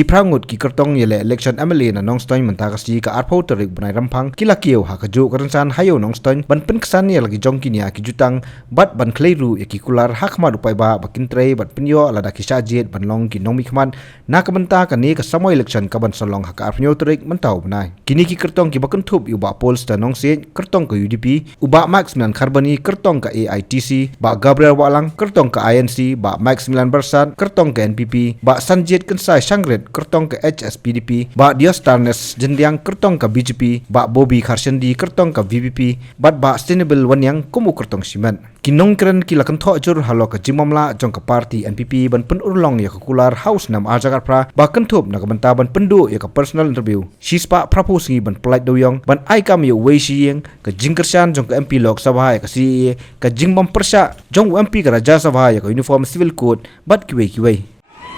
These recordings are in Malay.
ki prangut ki kertong yele election MLA na nongstoin mentakasi ka arpau terik benai rampang ki lakiu ha kaju kerensan hayo nongstoin ban penkesan ya lagi jongkinia ki jutang bat ban kleiru ya ki kular hakma dupai ba bakin trei bat penyo alada ki sajet ban long ki nongmi khman na ka benta ka ni ka samo election ka ban solong ha ka arpnyo terik mentau benai kini ki kertong ki bakun thup uba polls ta nongse kertong ka UDP uba Max 9 Carboni kertong ka AITC ba Gabriel Walang kertong ka INC ba Max 9% kertong ka NPP ba Sanjit Kensai Sangret kertong ka HSPDP ba Diostarnes Jendiang kertong ka BJP ba Bobby Kharshendi kertong ka VPP ba Sustainable Wanyang kumu kertong Simen kinong keren kilakan thojur halo ka jimamla jong ka party NPP ban penurlong ya ka kular house nam ajagar pra ba kentup na kabenta ban pendu ya ka personal interview sispa praposingi ban pelait doyong ban aikam ya weisiyeng ka jingkersan jong ka MP Lok Sabha ya ka CEA ka jingbam persya jong MP ka Raja Sabha ya ka uniform civil code bat kiwe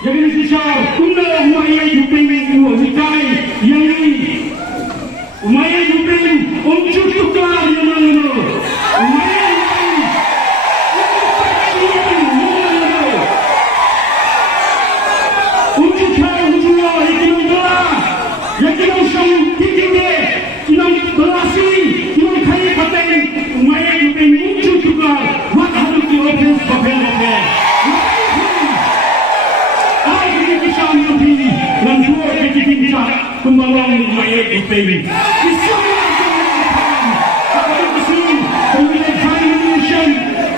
jadi sisar tunda umaya yuping nikai yang ini umaya yuping unjuk tukar yang mana umaya unjuk kau unjuk ikinong belah ikinong sang tikine ikinong belasi ikinong kaya pateng umaya yuping unjuk tukar mak harus di office bapen Kembali mayat UPB.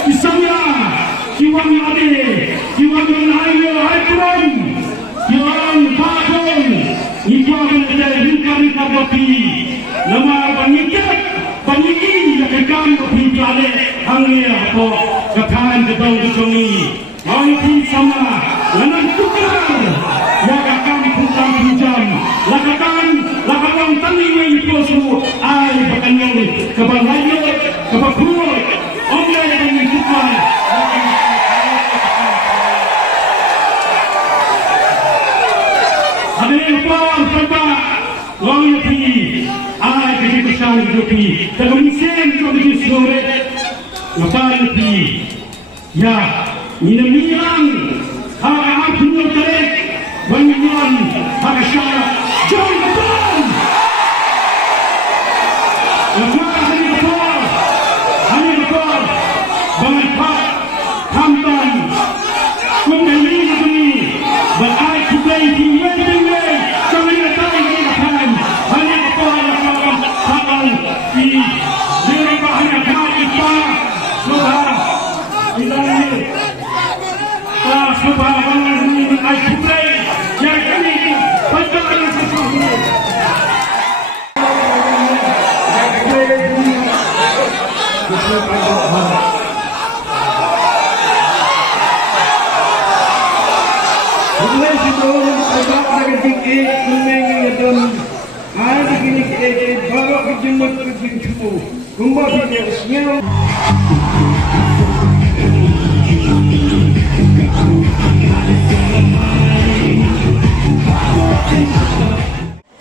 Kisahnya kiwan ade, kiwan ayo aikron, kiwan pakon, kiwan ada lingkar kopi, nama banyikat, banyiki yang kekam kopi ade, hangnya apa kekahan kedong kejongi, mangki sama, lanan tukar, yang akan pulang pinjam. Lakakan tani yang dikosu ay bakanyong kabalayo kabakulo online yang dikupan ada yang pelan tanpa long pi ay kehidupan hidupi terumisen kondisi sore lepas pi ya minamilang hak punya terek banyak hak syarat John Bond! Hanya betul, bangan Pak, Hamdan, kembali ini, berai kublai tinggal, kami datang di depan, hanya betul yang kawan ini, dari bahannya kami Pak, sudah, tidak sudah bangan ini berai kublai, yang kami panjang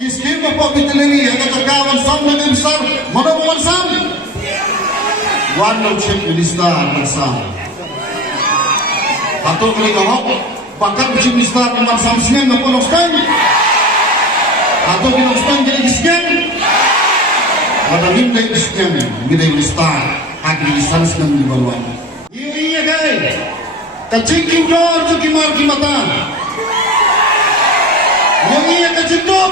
Kiskim apa biteleri yang terkawan sam lebih besar mana bukan sam One of Chief Minister bersam atau mereka bakal Chief Minister dengan samsnya nggak pun stand atau kita stand jadi kiskim pada minta kiskim minta Minister akan disanskan di bawah iya guys kacing kimdor tu kimar kimatan yang iya kecenduk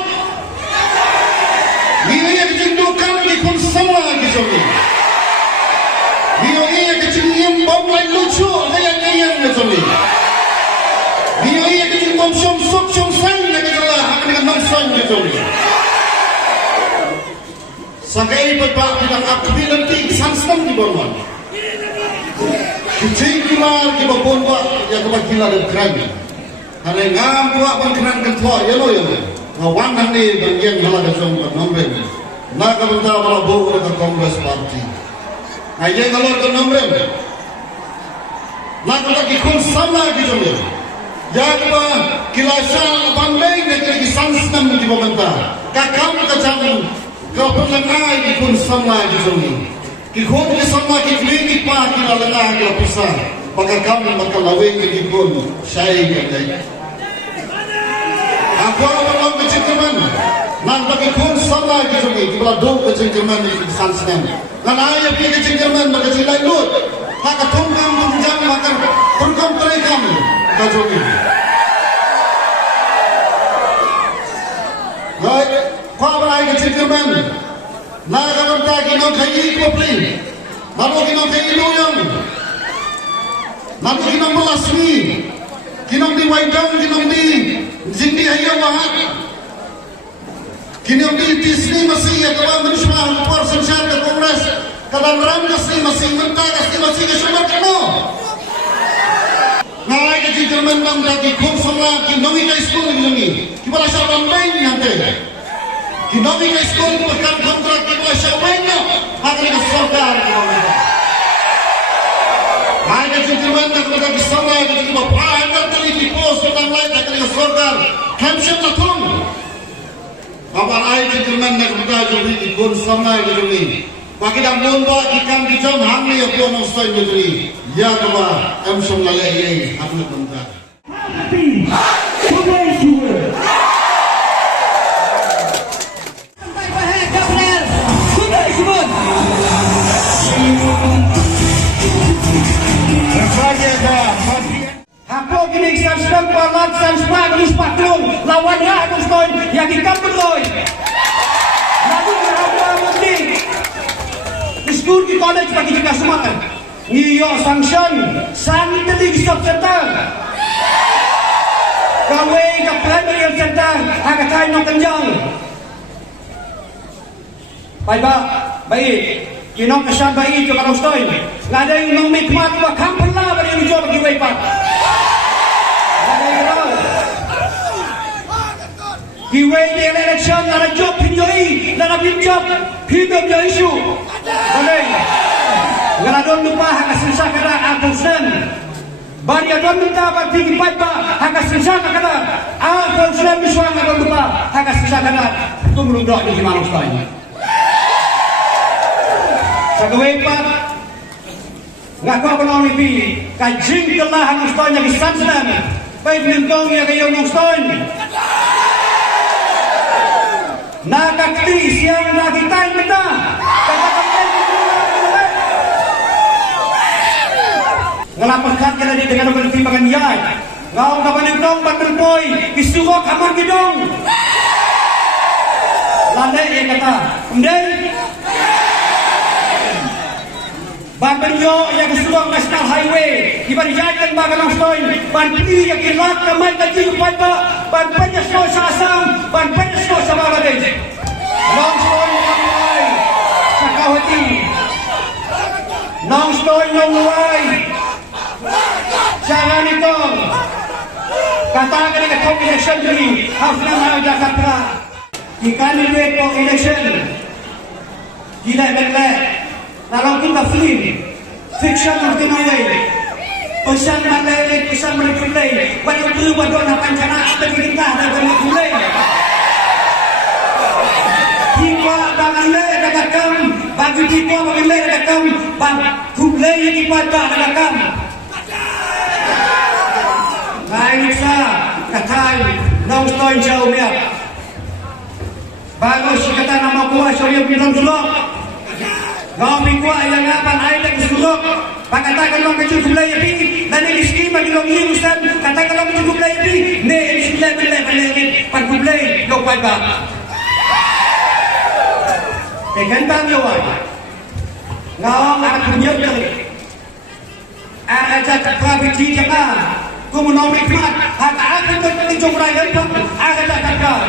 iya kecenduk kan dikun semua kisahnya iya kecenduk bom lain lucu ayam kisahnya iya kecenduk bom syom sang kisahnya dengan nongsan kisahnya sakai berpak tidak aktif nanti sansam di bawah kecing keluar di bawah yang kebakilan dan kerana hari ngam buat bangkiran ketua ya lo ya kawan nanti bagian halah kesong nomor nak bentar malah bawa ke Kongres Parti aja kalau ke nomor nak lagi sama gitu ya yang kilasan pandai nak lagi sansam di bawah kakam kacang kau perlengah di sama gitu kikon ni sama kikli pa kinalanga kila pisa pagkakam makalawin kikon syai kadai Aku orang kecil Jerman. Nan bagi kun sama gitu ni. Kalau dua kecil Jerman itu sangat. Nan ayah pergi kecil Jerman kecil lain lut. Maka tunggang tunjang makan perkom terekam kacau ni. Baik, kau berai kecil Jerman. Nak kawan tak kita kaji kopli. Lalu kita kaji loyang. Lalu kita melasmi. Kita di waidang, kita di jindi ayam wahat. Kita di tisni masih ya kawan menismah por sensar ke kongres. Kawan ram kasih masih mentah kasih masih ke sumber kamu. Nalai kecil Jerman bang lagi kong semua kita nongi ke sekolah ini. Kita rasa ramai nanti. Kita nongi ke sekolah bukan kontrak kita rasa ramai. Akan kita sorgar kita. Nalai kecil Jerman nak kita bersama kita berapa kali di pos tentang lain akan kita sorgar. Kamsen latung. Kawan ayah Jerman nak kita jadi ikon sama kita ini. Bagi dah lomba ikan di jam hamil yang puan ustaz negeri. Ya kawan, emsong lalai ini aku nak benda. Hati, sudah sudah. Sampai bahaya Gabriel, sudah sebut. Aku kini sedang palat dan sebagus patung lawannya aku stoi yang ikan berloi. Lalu berapa mesti? School di college bagi juga semangat. Ngiyo sanction, sang teling stop center. Kawe ke primary center, agak kain nak kenjang. Baik, kinong kesan baik ke kalau stoi. Ngada yang nong mikmat wa kampela bagi yang jual bagi wipat. Ngada yang tahu. Giway di election, nara job pinjoi, nara pinjab, hidup ya isu. Boleh. Ngeladon lupa hak sisa kada aku sen. Bari adon minta bagi tinggi paipa hak sisa kada. Aku sen miswa ngadon lupa hak sisa kada. Kumulung doa di mana ustanya. Sagawai pat. Ngaku aku nak mimpi. Kajing kelah hak ustanya di sansan. Baik lingkong ya kayu ustanya. Nakakti siang nakitain benda. Ngelaporkan kena di dengan pertimbangan yai. Ngau kapan engkau bandel boy, isuok aman gedong. Landai dia kata, kemudian bandel yo yang isuok national highway, iban jajan bagan stoin, bandel yang kilat kamai kaji upaya, bandel nyeslo sasam, bandel nyeslo sama Bangladesh. Long stoin long way, sakawati. Long stoin long way. Jangan itu katakan ke election ini harus nama Jakarta ikan ini ke election gila betul dalam kita film fiction mungkin ada pesan menekulai banyak berubah doa pancana bagi kita dan menekulai kita banganle dagakam bagi kita banganle dagakam kulai yang kita dagakam. Baik sah, katai, nong stoi jauh dia. Bagus kata nama kuah saya bilang dulu. Kau minggu yang apa air yang suruk. Katakan long kecil gulai api, dan ini skim bagi long ini ustaz. Katakan long kecil gulai api, ne ini skim pan gulai lo kuat bang. Kentang yo ay. Ngau anak punya kali. Aja kapabiti jangan. Kumunong mikmat, hak akan berkejung raya pun akan datang.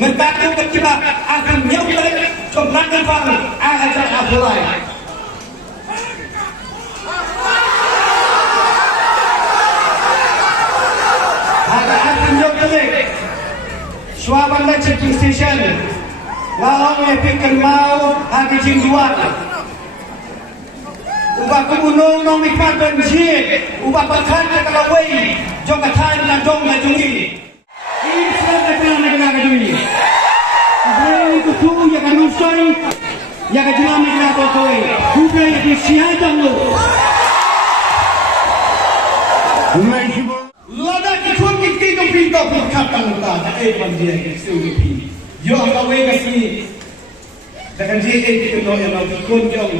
Ngetakut kecilak akan nyampai cobakan pang akan datang mulai. Hak akan nyampai suapan checking station. Lawan yang mau hak jingguan. Ubah kumunong nong mikmat benjir, ubah pakan ke kalawai, jong katan dan jong lajungi. Ini sudah negara ini. Ini kutu yang kan usai, yang kan jelas negara tokoe. Bukan yang disiadan lo. Lada kituan kita kau berkata kita tak dia sesuatu. Yo kawe kasi dengan dia kita yang nak ikut jom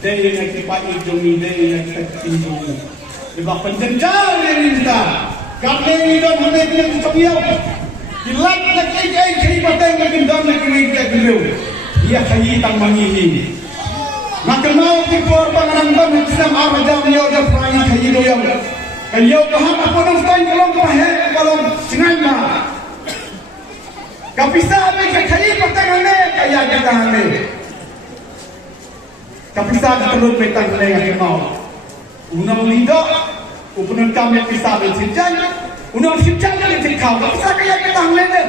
dia yang kita jom dia yang kita jom. Sebab penjenjang ini kita kami ini dan kami ini terbiau. Kilat lagi kiri batang lagi dam lagi kita beliau. Ia kayi tang mangihi. Maka mau tikor panganan ban Islam arjam yo da prai kayi doyam. Kayo kaham apa nang stain kolom pahe kolom singaima. Kapisa me kayi batang ane kaya kita ane. Kapisa terus petang lagi mau. Unang lido upunan kami pisah bercincan unang cincan yang dikau bisa kaya kita ngelene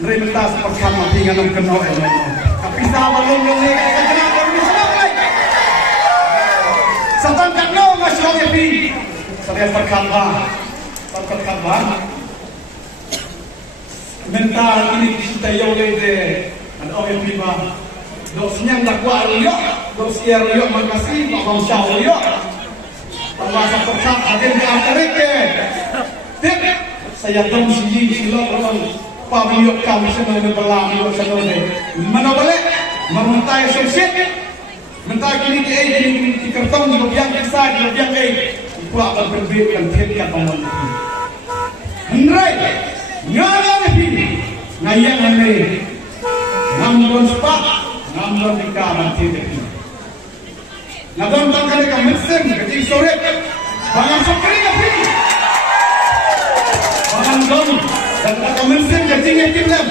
mereka seperti mati dengan kenal tapi sahabat yang kenal orang Islam satan kenal masyarakat ini saya berkata mental ini kita yang lede ada orang prima dosnya tak kuat yo dosia yo makasih pak Syah yo Masa pertama ada di antara ke, saya dong silo orang pamiyok kami sebenarnya belang yo sebenarnya. Mana boleh memintai sosial, minta kini di kertong di biang besar di biang itu akan berbeda dan tidak bangun. Henry, nyala lebih, ngayang Henry, ngambon spak, ngambon dikaran tidak. Nadon tangkal ka mitsen kecil sore bangan sakri api bangan dom dan ka mitsen kecil yakin lam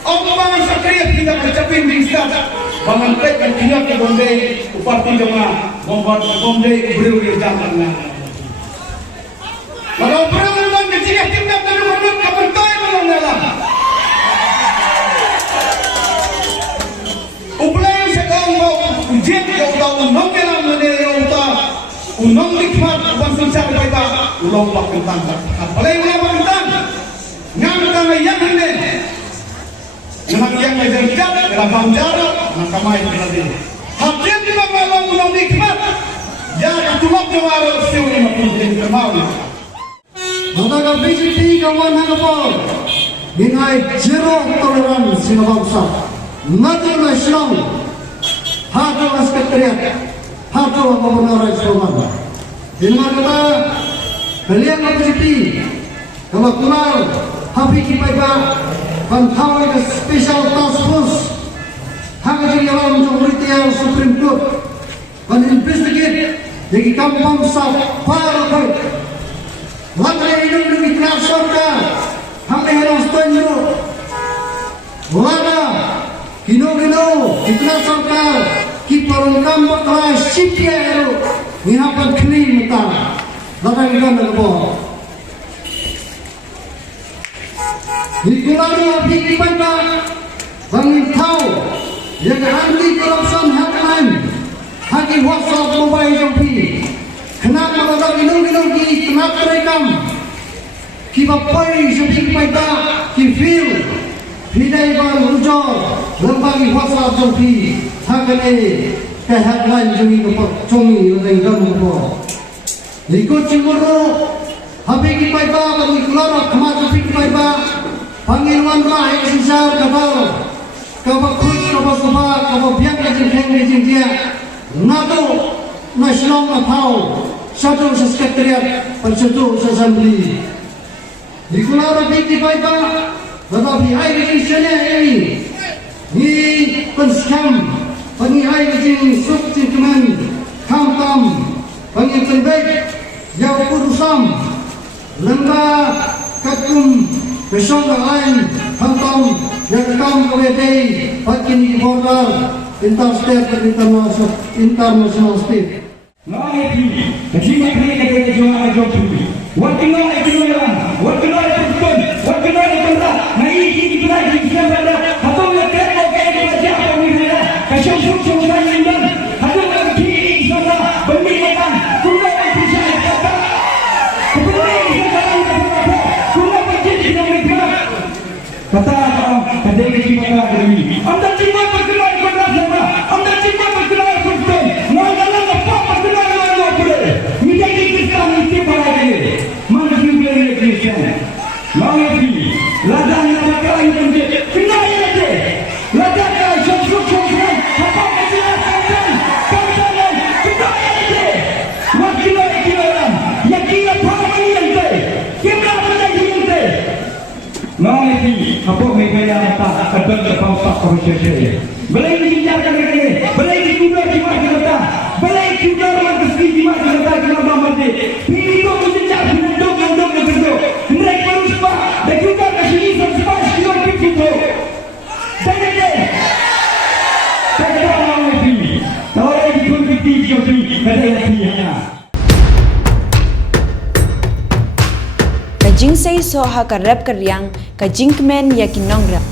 bangan sakri tidak bercapin di istana bangan tek kan tindak ke Bombay upati jama Bombay beriu di jalan na kalau perang kecil yakin lam dari mana kabentai menolak ublay sekang mau ujian kau tahu unang kelam meneri unang dikmat bangsa cakap kita ulang waktu tangga apalagi ulang waktu tangga ngam yang ini ngam yang menjadi dalam jarak maka mai berarti hakim juga malam ulang dikmat ya ketulak jawara sewa maupun jadi termau maka BJP kawan hangapol dengan zero tolerance sila bangsa nato nasional Hado sekretariat, hado gubernur Sulman. Ini kata kalian BJP, kalau keluar habis kita bantau ke special task force, hanya jadi orang jumhuriyah Supreme Court, dan investigate jadi kampung sah parah. Lagi hidup di kelas surga, hanya harus tunjuk. Lada. Kino kita sarkar kita orang bakal sipir nihapan kini mata datang ikan lebar dikulari api kita bangin tahu yang anti korupsi hotline haki WhatsApp mobile jampi kenapa ada kino di kenapa rekam kita pai seperti kita feel Hidai bang hujur lembagi WhatsApp jampi hakane ke headline jumi kepak cumi lagi dalam kepak ikut cimuru habis kita bagi keluar kemat jampi kita panggilan rahim sisa kapal kapal kuit kapal sabah kapal biang kejeng dia NATO nasional atau satu sekretariat pencetus assembly di keluar habis kita tetapi air jenisnya ini penskam bagi air jenis subsidi teman kampam bagi terbaik yang kurusam lembah katum besok lain kampam yang kam kewedai bagi ni border interstate dan international state. Naik kecil kecil kita jual jual tu. Waktu nak jual orang, waktu nak pergi, waktu nak kerja. Naik ini kita kita berada. Hatong nak kerja, kerja kerja apa ni ada. Kacau kacau macam ini. Hatong nak kiri sana, beli makan. Kuda bisa kata. Kuda bisa kata. Kuda pergi di Amerika. Kata kata kita kata ini. Anda cuma bergerak kerja sana. Anda cuma bergerak kerja. Mengalah apa bergerak Mengerti, ladang yang berkali menjadi kenai aja. Ladang yang sukses, apa kecil kawasan, kawasan kenai aja. Wakilah orang, yang kira pahlawan yang tu, kira pahlawan yang tu. Mengerti, apa mereka yang tak akan berpausak proses. Boleh dibincangkan lagi, boleh dikumpul di mana, boleh dikumpul di mana kita mampu. Pilih menjejak bentuk bentuk. Mereka lupa dan juga kasih sebab siapa itu. Saya tahu ini. Tahu ini pun betul pada hatinya. Kajing say so ha ka rap karyang kajing men ya kinong rap.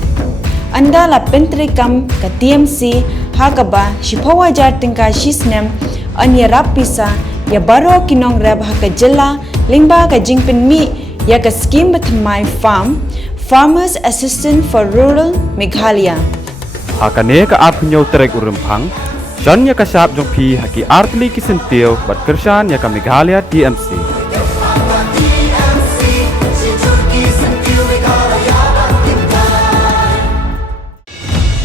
Anda la pentrikam ka TMC ha ka ba shipawa jar tingka shisnem anya rap pisa ya baro kinong rap ha ka jilla lingba ka jingpen mi ya ka scheme batmai farm Farmers Assistant for Rural Meghalaya. Hakane ka apnyo trek urempang John ya ka sap jong pi haki artli kisentio bat kersan ya ka Meghalaya TMC.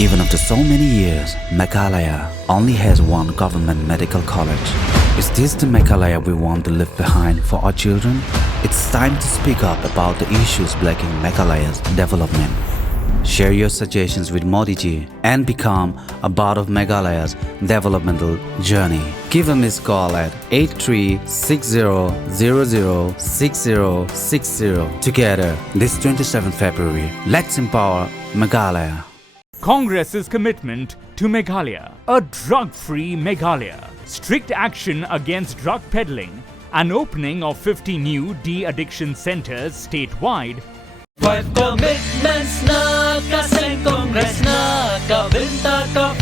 Even after so many years, Meghalaya only has one government medical college. Is this the Meghalaya we want to leave behind for our children? It's time to speak up about the issues blocking Meghalaya's development. Share your suggestions with Modi ji and become a part of Meghalaya's developmental journey. Give a missed call at 8360006060. Together, this 27th February, let's empower Meghalaya. Congress's commitment to Meghalaya, a drug-free Meghalaya, strict action against drug peddling, an opening of 50 new de-addiction centers statewide. Five commitments na kasing Congress na kabinta ka